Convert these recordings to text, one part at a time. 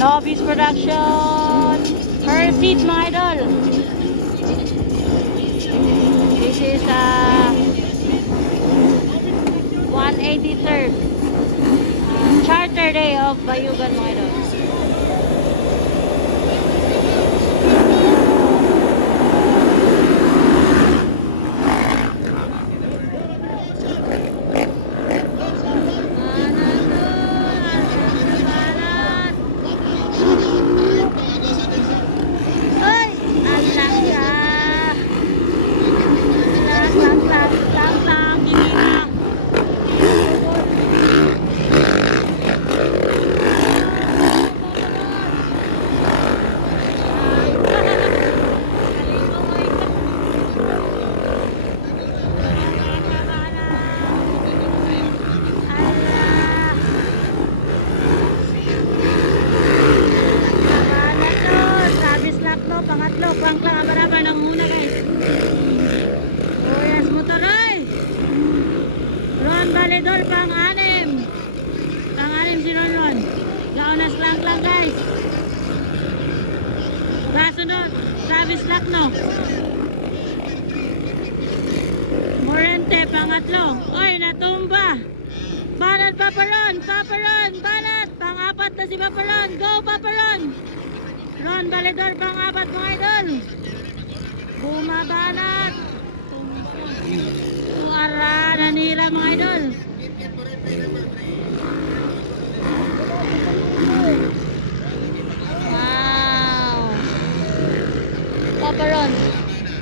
Nobis Production. Per seat mga idol. This is 183rd charter day of Bayugan mga idol. Pangatlo, pangklang abaraba ng muna guys. Oh yes, motoray. Ron Valedor pang-anim. Pang-anim si Ron. Gaunas lang guys. Kasunod, Travis Lacno. Morente pangatlo. Oy, natumba. Banat Paparon, banat. Pang-apat na si Paparon. Go Paparon. Ron Valedor pang-apat mga idol. Bumabanat. Ara, nanira mga idol. Wow. Paparon.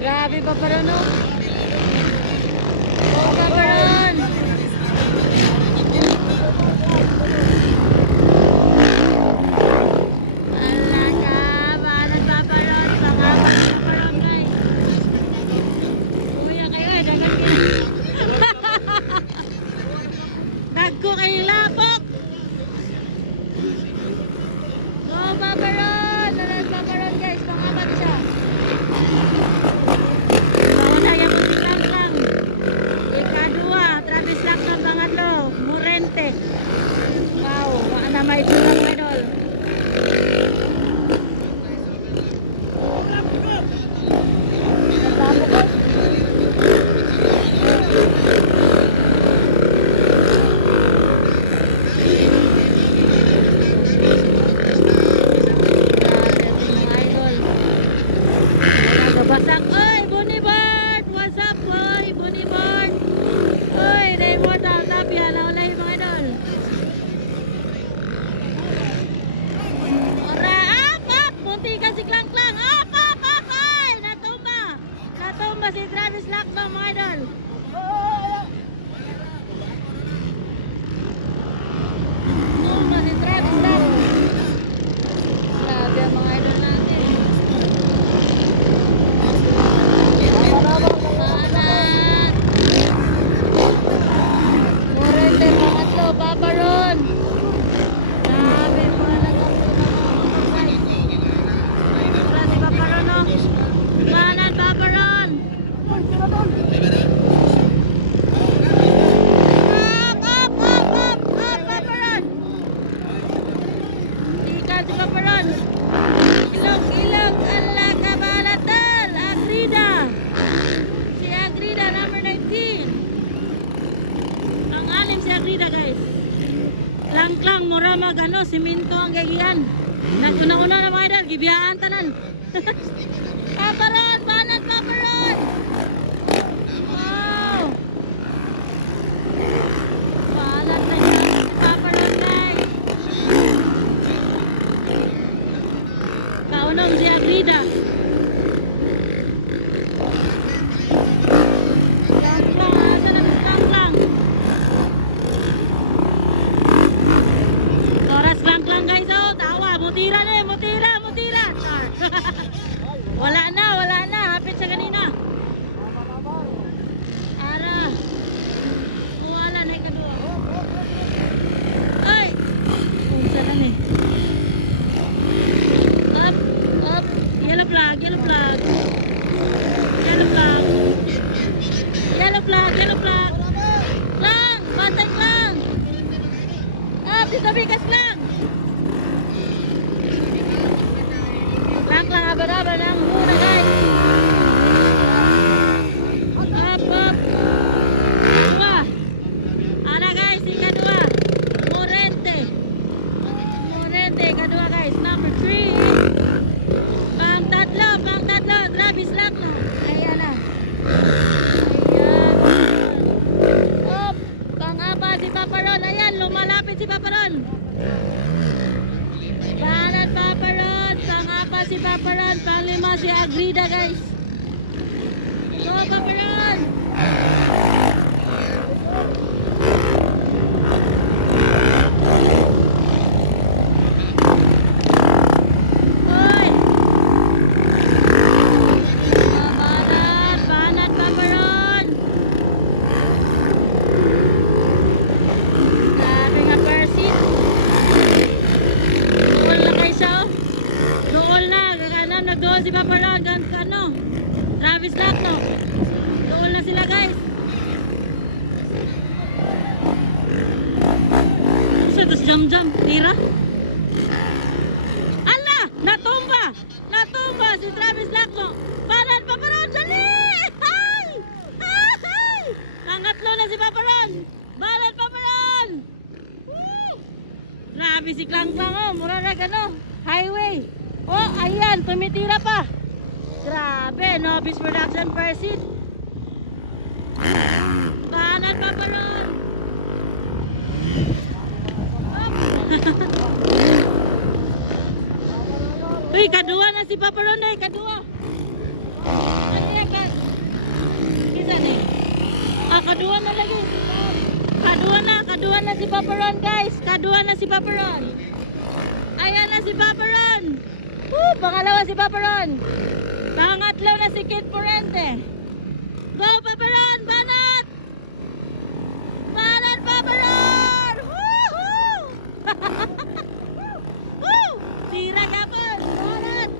Grabe Paparon no. Oh Paparon. Dagko kay lapok. Go Paparon. Nalang Paparon guys. Pangapat siya. Paunaya mo si Kangkang. Ikadua. Travis Lacno pangatlo. Morente. Wow. Wala na may sulang medal. Basak, oy, Bonnie Bird! What's up, oy, Bonnie Bird? Oy, Raymond Altapia, naulay mga idol. Ora, up! Muntikan si Klang! Up! Ay! Natumba si Travis Lacno mga idol. Natumba si Travis Lacno. Grabe ang mga idol natin. Morente pangatlo, Paparon. Grabe po si Paparon no. Kanan Paparon. Up, Paparon. Ikan si Paparon. Ilog, ala kabalatal. Agrida. Si Agrida number 19. Ang anim si Agrida guys. Lang mura magano siminto ang gagian. Nagtuna-una na mga idol, gibiyaan tanan. Paparon, banat Paparon. Wow. Banat na si Paparon guys. Kaunong si Agrida. Wala na. Hapit sa kanina. Ara. Wala na yung kadua. Ay! Punsa na ni. Up. Yellow flag. Lang! Batang lang! Up! Dito bigas lang! Lang haba-haba ng muna guys. Up. Dua. Ana guys, ikadua. Morente, kadua guys. Number 3. Pang tatlo. Travis Lacno. Ayan na. Ayan. Up. Pang-apat si Paparon. Ayan, lumalapit si Paparon. Banat Paparon. Pang-apat si Paparon. Pang-lima si Agrida guys. Go Paparon. Hoy. Banat Paparon. Grabe nga Percy. Dool na kayo siya oh. Dool na. Nagdool si Paparon. Ano? Travis Lacno. Dool na sila guys. Ito si Jam. Tira. Ala! Natumba si Travis Lacno. Banat Paparon. Dali! Ay! Ay! Nangatlo na si Paparon. Banat Paparon. Woo! Grabe si Klang oh. Mura na gano. Highway. Oh, ayan. Tumitira pa. Grabe. Nobis Production Percy. Banat Paparon. Uy, kadua na si Paparon eh, kadua. Ano ka? Kisa ni? Kadua na lagi. Kadua na si Paparon guys. Kadua na si Paparon. Ayan na si Paparon. Pangalawa si Paparon. Pangatlo na si Kid Morente. Go Paparon, banat! Banat Paparon! Woohoo! Woo! Tira ka po! Banat!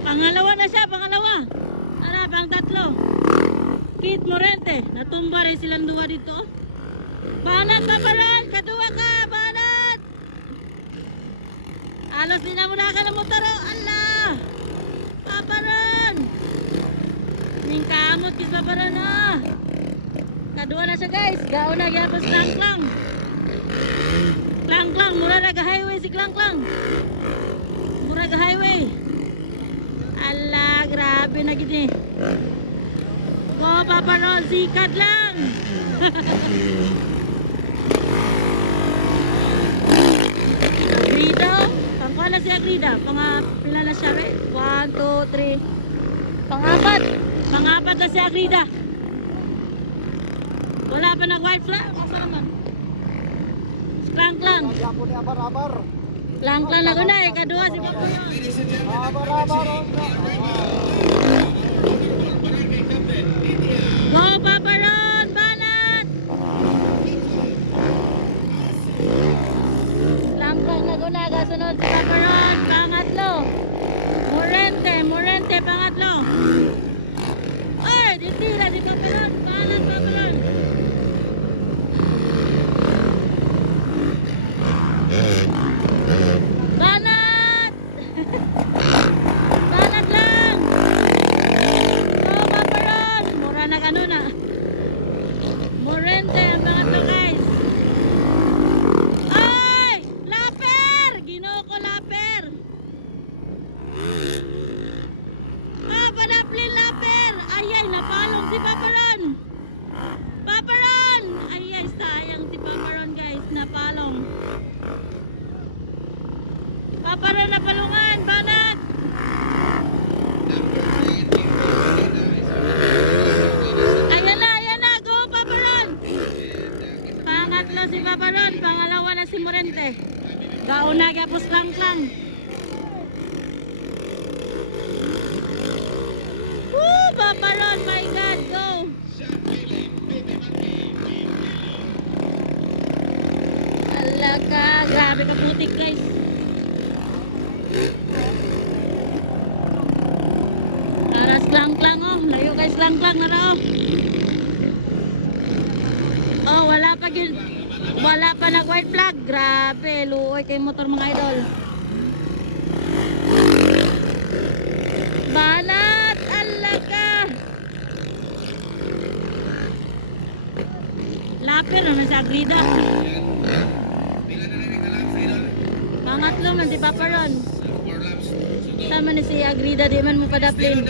Pangalawa na siya, pangalawa. Pang tatlo. Kid Morente. Natumba rin silang dua dito. Banat Paparon! Kadua ka! Banat! Alos din na muna ka ng motor. Allah! Paparon! Ning kamot kis Paparon ah! Kadua na siya guys. Gao na gyapon Klang. Klang, mura na ga-highway si Klang. Mura ga-highway. Allah, grabe na gini. Go Paparon, sikat lang. Agrida, pangkala si Agrida. Pangapila na siya rin. 1, 2, 3. Pangapat na si Agrida. Wala pa nag-white flag. Asa naman? Klang. Klang na ko na eh. Kadua si Paparon. Go Paparon! Banat! Klang na ko na. Kasunod si Paparon. Pangatlo. Morente. Pangatlo. Ay! Ditira si Paparon. Banat Paparon. Banat! Banat lang! Go Paparon! Mura na gano na. Morente ang pangatlo guys. Ay! Laper! Ginoo ko laper! Panaplin laper! Ayay, napalong si Paparon! Paparon! Ayay, sayang si Paparon guys. Napalong. Paparon na palungan, banat! Ayan na, go Paparon! Pangatlo si Paparon, pangalawa na si Morente. Gauna gapos Klang. Woo! Paparon, my God, go! Ala ka, grabe ka putik guys. Aras Klang oh, layo guys Klang na raw. Oh, wala pa nag white flag. Grabe, luoy kay motor mga idol. Banat! Allah ka! Lapir naman sa Agrida. Pangatlo man si Papa Ron. Sama ni si Agrida, di man mo padaplin.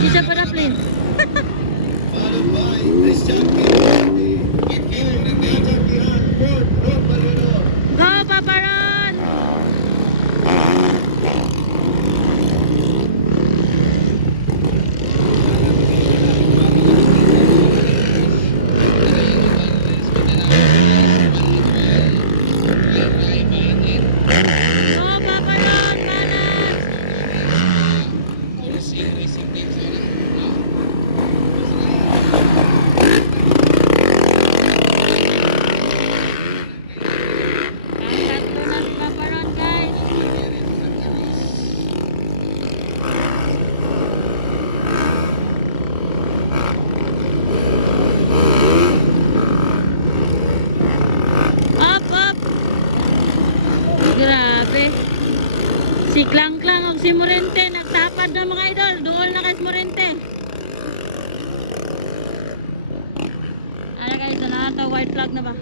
Di siya padaplin. Go Papa Ron! Go Papa Ron! Banat! Pangtatlo na si Papa Ron, guys. Up, up! Grabe. Si Klang Klang o si Morente nagtapad na mga idol. Duol na kay Morente. Ano guys, na ito? White flag na ba?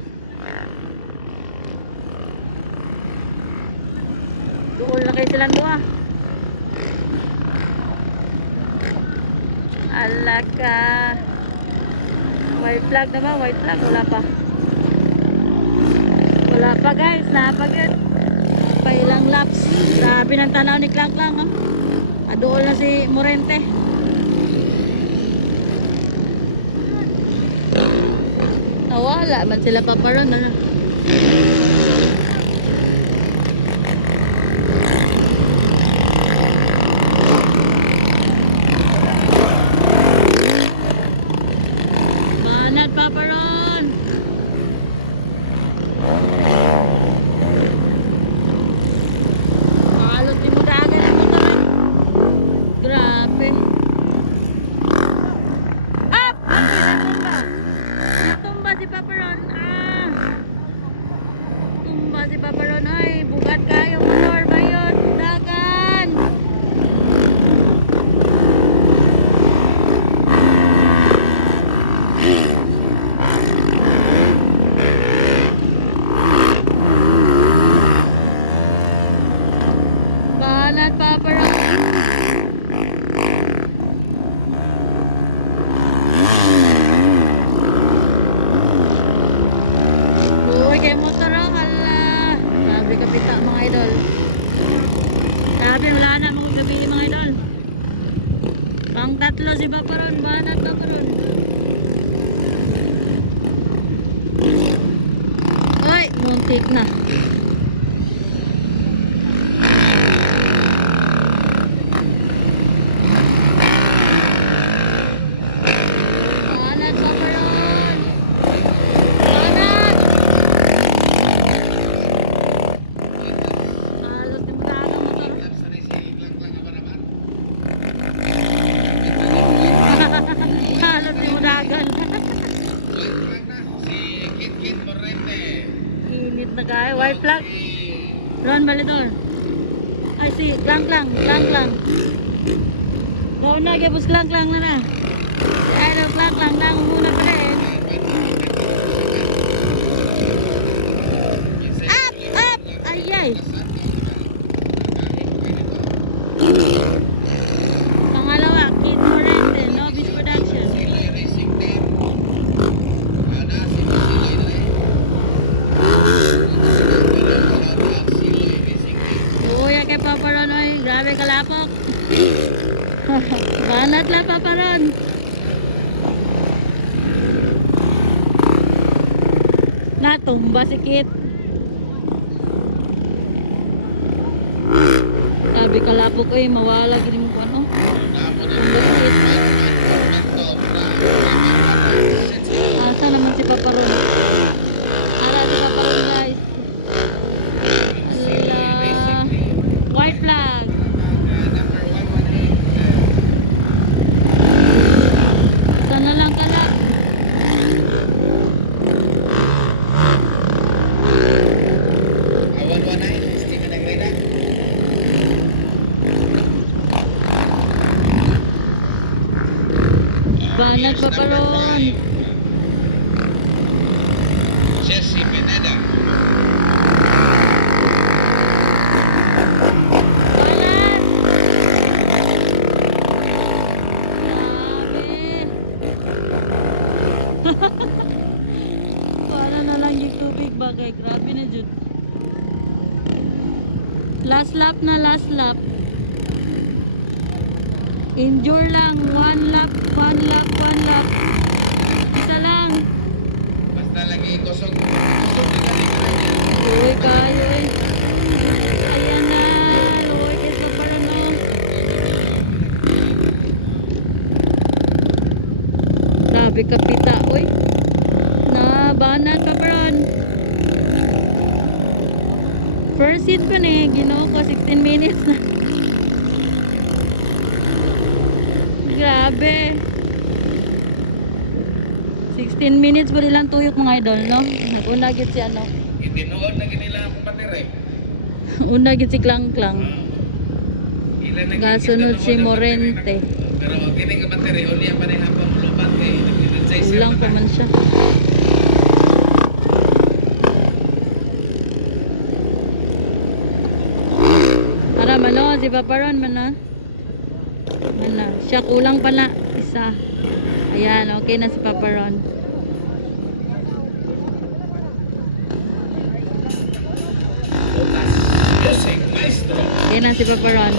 Duol na kayo silang dua. Alaka. White flag na ba? White flag. Wala pa. Wala pa guys. Napagod. Pa ilang laps. Grabe ng tanaw ni Klang Klang. Oh. Adool na si Morente. Nawala man sila Papa Ron. Ano? Banat Papa Ron. Palot ni mo dagat ang motor. Grabe. Up! Ang tumba. Tumba si Papa Ron. Ah. Tumba si Papa Ron. Ay, bugat kayo motor. Bayot. Dagan. Banat Papa Ron. Uy, kay motor oh, hala. Sabi kapita mga idol. Sabi wala na mga gabi mga idol. Pang tatlo si Papa Ron. Banat Papa Ron. Uy, muntik na. Banat Papa Ron. Banat! Halot yung dagang motor. Halot yung dagan. Init na kayo. White flag. Ron Balidor. Ay si Klang Klang. Klang Klang. Doon na. Gapos Klang Klang na na. Ay no, Klang Klang lang. Muna pa rin. Up! Up! Ay ay. Pangalawa, Kid Morente. Novice Production. Uy, kay Papa Ron. Oy, grabe kalapok. Banat lang Papa Ron. Natumba si Kit. Sabi kalapok ay mawala gini mo ano. Tumba si Kit. Asa naman si Papa Ron? Ara si Papa Ron guys. Ala. White flag. Sana lang kala. Papa Ron. Jesse Pineda. Balan. Grabe. Para na lang yung tubig ba kay grabe na jud. Last lap na last lap. Endure lang, one lap. Isa lang. Basta lagi kusog. Kusog na galing ka lang yan. Uy, kayo eh. Ayan na. Uy, kaysa para no. Grabe kapita, uy. Nabanan pa paron. First seat pa ni, ginoo ko 16 minutes na. Grabe. 16 minutes pa nilang tuyok mga idol, no? Nag-una git si ano. Itinuod na ganila ang battery. Una git si Klang Klang. Ilan na Gasunod si Morente. Pero kini nga battery uli pa rin hapon lupat kay nag-energize. Ulang pa man siya. Para mano, si Papa Ron man na. Mana, siya kulang pa na isa. Ayan, okay na si Papa Ron. Music Maestro. Okay na si Papa Ron.